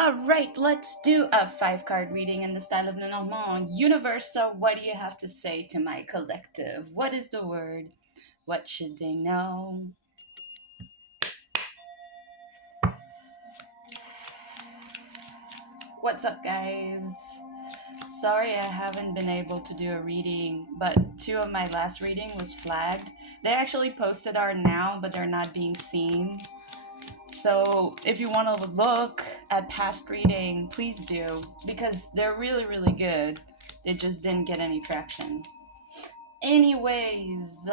Alright, let's do a 5 card reading in the style of Lenormand. Universal, what do you have to say to my collective? What is the word? What should they know? What's up, guys? Sorry I haven't been able to do a reading, but 2 of my last reading was flagged. They actually posted are now, but they're not being seen. So if you want to look at past reading, please do, because they're really, really good. They just didn't get any traction. Anyways,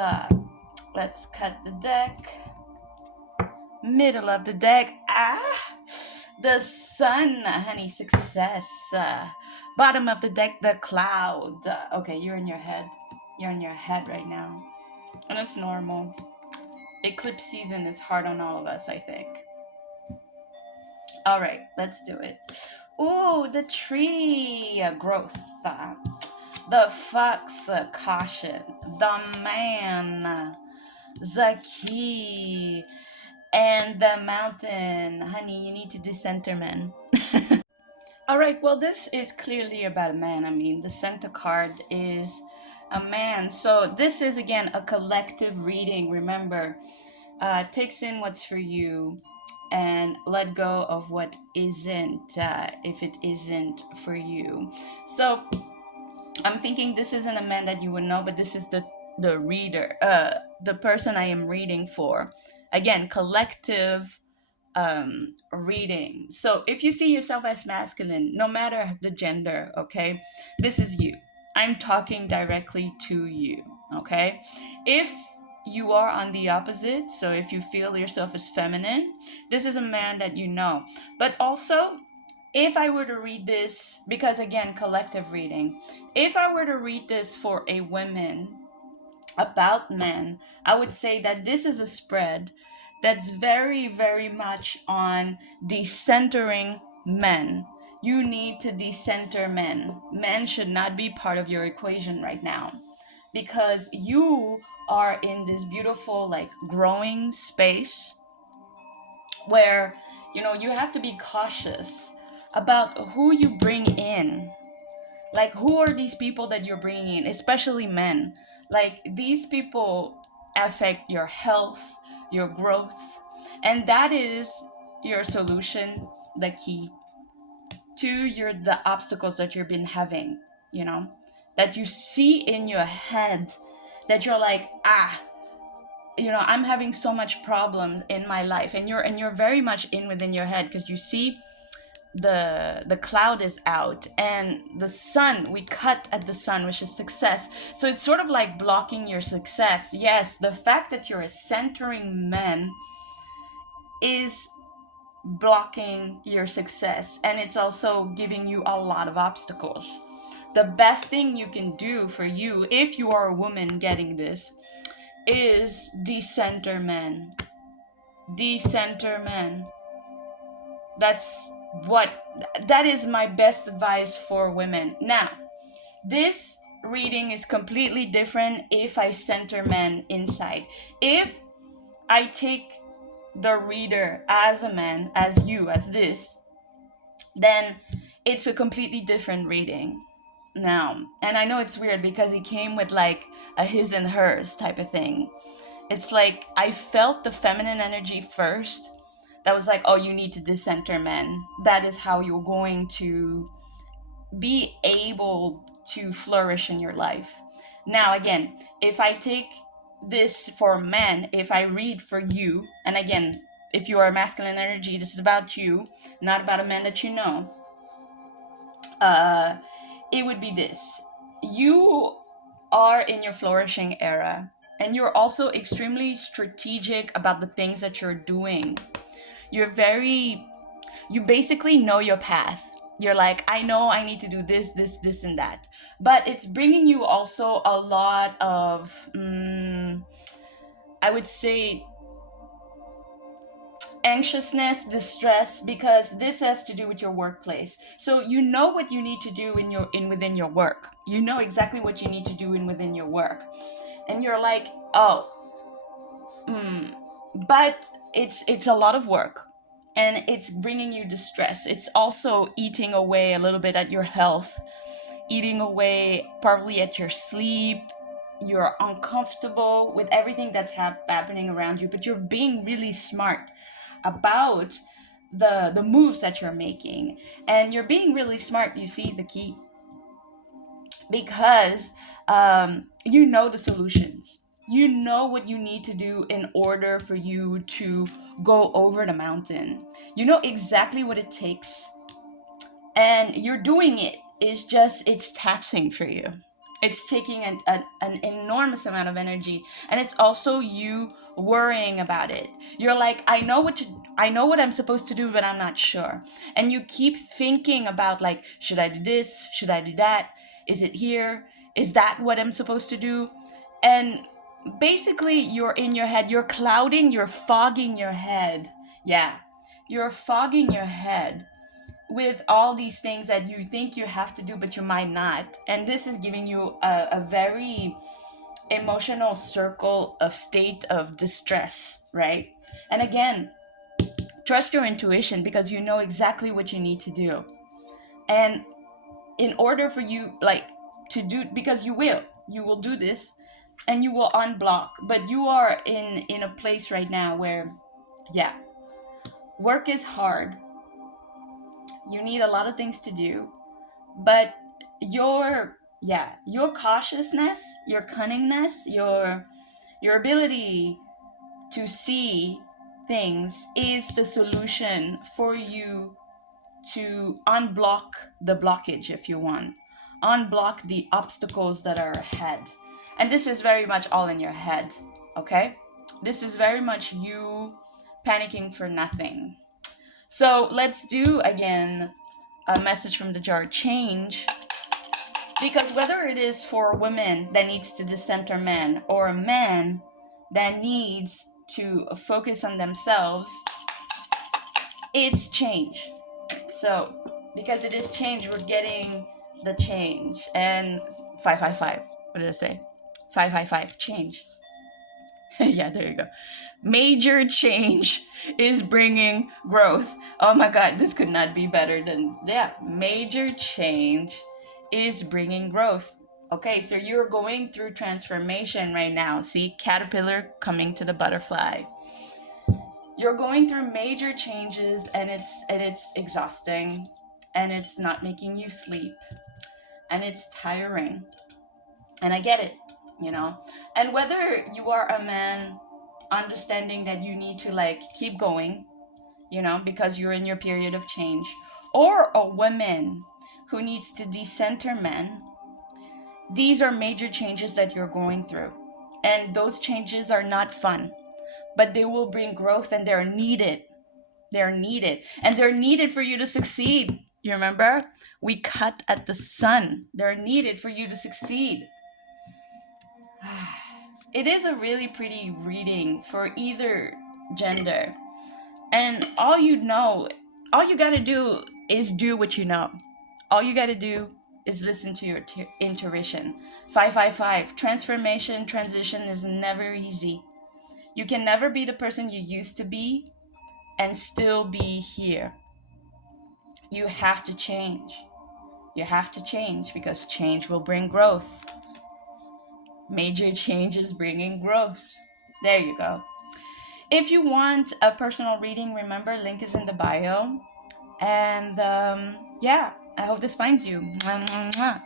let's cut the deck. Middle of the deck. The sun, honey, success. Bottom of the deck, the cloud. Okay, you're in your head. You're in your head right now. And it's normal. Eclipse season is hard on all of us, I think. All right, let's do it. Ooh, the tree, growth. The fox, caution. The man, the key. And the mountain. Honey, you need to decenter, man. All right, well, this is clearly about a man. I mean, the center card is a man. So this is, again, a collective reading. Remember, takes in what's for you and let go of what isn't, if it isn't for you. So I'm thinking this isn't a man that you would know, but this is the reader, the person I am reading for. Again, collective reading. So if you see yourself as masculine, no matter the gender, okay, this is you. I'm talking directly to you, okay? If you are on the opposite, so if you feel yourself as feminine, this is a man that you know. But also, if I were to read this, because again, collective reading, if I were to read this for a woman about men, I would say that this is a spread that's very, very much on decentering men. You need to decenter men. Men should not be part of your equation right now, because you are in this beautiful, like, growing space where, you have to be cautious about who you bring in. Like, who are these people that you're bringing in, especially men? Like, these people affect your health, your growth, and that is your solution, the key to the obstacles that you've been having, that you see in your head, that you're like, I'm having so much problems in my life, and you're very much in within your head, because you see the cloud is out and the sun, we cut at the sun, which is success. So it's sort of like blocking your success. Yes, the fact that you're a centering man is blocking your success, and it's also giving you a lot of obstacles. The best thing you can do for you, if you are a woman getting this, is decenter men. Decenter men. That is my best advice for women. Now, this reading is completely different if I center men inside. If I take the reader as a man, as you, as this, then it's a completely different reading. Now, and I know it's weird because it came with like a his and hers type of thing. It's like I felt the feminine energy first. That was like, oh, you need to decenter men. That is how you're going to be able to flourish in your life. Now, again, if I take this for men, if I read for you, and again, if you are masculine energy, this is about you, not about a man that you know, it would be this. You are in your flourishing era, and you're also extremely strategic about the things that you're doing. You basically know your path. You're like, I know I need to do this, this, this, and that. But it's bringing you also a lot of, I would say, anxiousness, distress, because this has to do with your workplace. So you know what you need to do within your work. You know exactly what you need to do within your work. And you're like, oh, but it's a lot of work. and it's bringing you distress. It's also eating away a little bit at your health, eating away probably at your sleep. You're uncomfortable with everything that's happening around you, but you're being really smart about the moves that you're making. And you're being really smart, you see the key, because you know the solutions. You know what you need to do in order for you to go over the mountain. You know exactly what it takes, and you're doing it. It's taxing for you. It's taking an enormous amount of energy, and it's also you worrying about it. You're like, I know what I'm supposed to do, but I'm not sure. And you keep thinking about, like, should I do this? Should I do that? Is it here? Is that what I'm supposed to do? And basically, you're in your head, you're fogging your head. Yeah, you're fogging your head with all these things that you think you have to do, but you might not. And this is giving you a very emotional circle of state of distress, right? And again, trust your intuition, because you know exactly what you need to do. And in order for you, like, to do, because you will do this, and you will unblock. But you are in a place right now where, yeah, work is hard. You need a lot of things to do, but your cautiousness, your cunningness, your ability to see things is the solution for you to unblock the blockage, if you want. Unblock the obstacles that are ahead. And this is very much all in your head, okay? This is very much you panicking for nothing. So let's do again a message from the jar, change. Because whether it is for a woman that needs to decenter men, or a man that needs to focus on themselves, it's change. So because it is change, we're getting the change. And 555, what did I say? 555, change. Yeah, there you go. Major change is bringing growth. Oh my God, this could not be better than, yeah, major change is bringing growth. Okay, so you're going through transformation right now. See, caterpillar coming to the butterfly. You're going through major changes, and it's exhausting, and it's not making you sleep, and it's tiring. And I get it, you know. And whether you are a man understanding that you need to, like, keep going, you know, because you're in your period of change, or a woman who needs to decenter men, these are major changes that you're going through. And those changes are not fun, but they will bring growth, and they're needed. They're needed. And they're needed for you to succeed. You remember? We cut at the sun. They're needed for you to succeed. It is a really pretty reading for either gender. And all you gotta do is do what you know. All you gotta do is listen to your intuition. 555, transformation, transition is never easy. You can never be the person you used to be and still be here. You have to change. You have to change, because change will bring growth. Major change is bringing growth. There you go. If you want a personal reading, remember, link is in the bio. And yeah, I hope this finds you. Mwah, mwah, mwah.